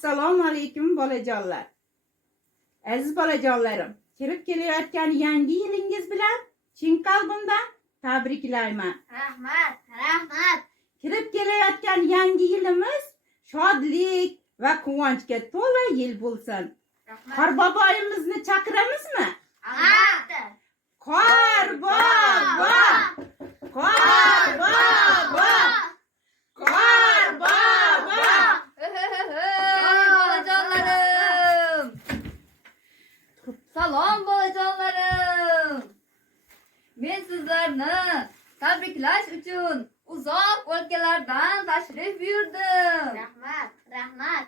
Assalomu alaykum bolajonlar. Aziz bolajonlarim, kirib kelayotgan yangi yilingiz bilan chin qalbimdan tabriklayman. Rahmat, rahmat. Kirib kelayotgan yangi yilimiz shodlik va quvonchga to'la yil bo'lsin. Rahmat. Qorboboyimizni chaqiramizmi? Albatta. Qorbobo! Qorbobo! Qorbobo! Bolajonlarim. Salom bolajonlarim. Men sizlarni tabriklash uchun uzoq o'lkalardan tashrif buyurdim. Rahmat, rahmat.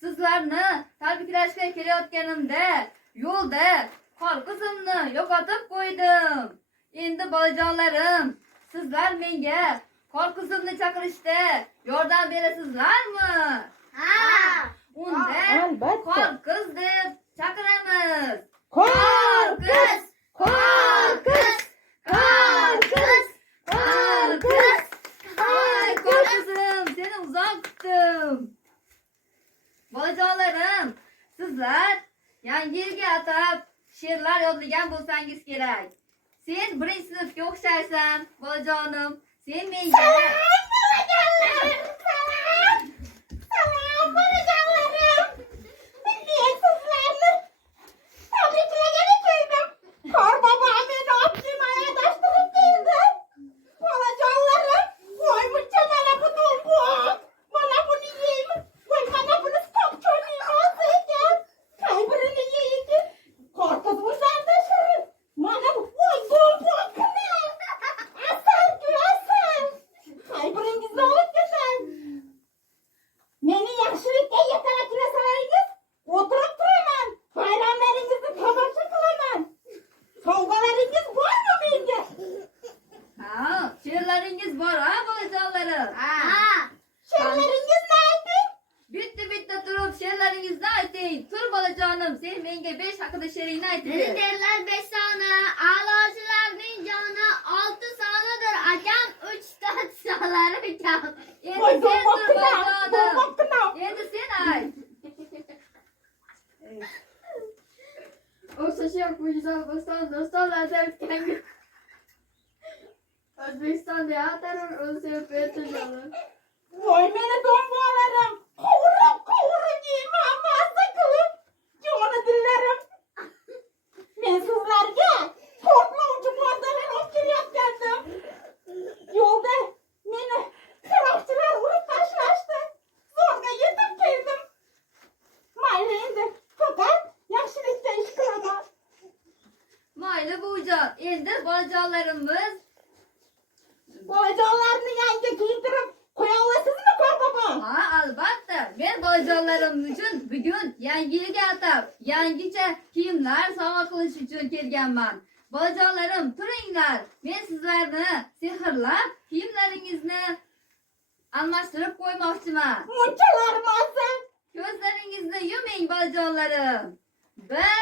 Sizlarni tabriklashga kelayotganimda yo'lda qor qizimni yo'qotib qo'ydim. Endi bolajonlarim, sizlar menga qor qizimni chaqirishda yordam berasizlarmi? Ha. Unda Albatta. qor qiz deb chaqiramiz. Qor qiz, qor qiz, qor qiz, qor qiz. Ay qor qizim, seni uzoq kutdim. Bolajonlarim, sizlar yangi yilga atab she'rlar yodlagan bo'lsangiz kerak. Sen birinchi sinfga o'xshaysan, bolajonim. Sen menga Meni yaxshilikka yetaklasalaringiz, o'tirib turaman. Bayramlaringizni tomosha qilaman. Sovg'alaringiz bormi menga? ha, she'rlaringiz bor, ha bolajonlarim. Ha. She'rlaringizni ayting. Bitta turib she'rlaringizni ayting. Tur bolajonim, sen menga 5 haqida she'ringni ayting. Liderlar 5 soni, a'lochilarning joni 6 sonidir. Akam 3 ta sonlari kam. Endi sen tur bolajonim. Endi sen ayt. O'xshash Qo'shniston dostonlarda o'tgan O'zbekistonda atarur o'zi o'tadi. Voy meni do'mbolarim. Qovurib yeyman, mazza qilib. Joni dillarim. Men sizlarga portlovchi moddalar olib kelayotgandim. Yo'lda meni qaroqchilar urib tashlashdi. Zo'rg'a yetib keldim. Mayli endi, faqat yaxshilikka ish qilaman. Mayli buvijon, endi bolajonlarimiz Bolajonlarni yangi kiydirib qo'ya olasizmi, Qorbobo? ha, albatta. Men bolajonlarim uchun bugun yangi yilga atab yangicha kiyimlar sovg'a qilish uchun kelganman. Bolajonlarim, turinglar. Men sizlarni sehrlab kiyimlaringizni almashtirib qo'ymoqchiman. Munchalar mazza. Ko'zlaringizni yuming bolajonlarim. Bir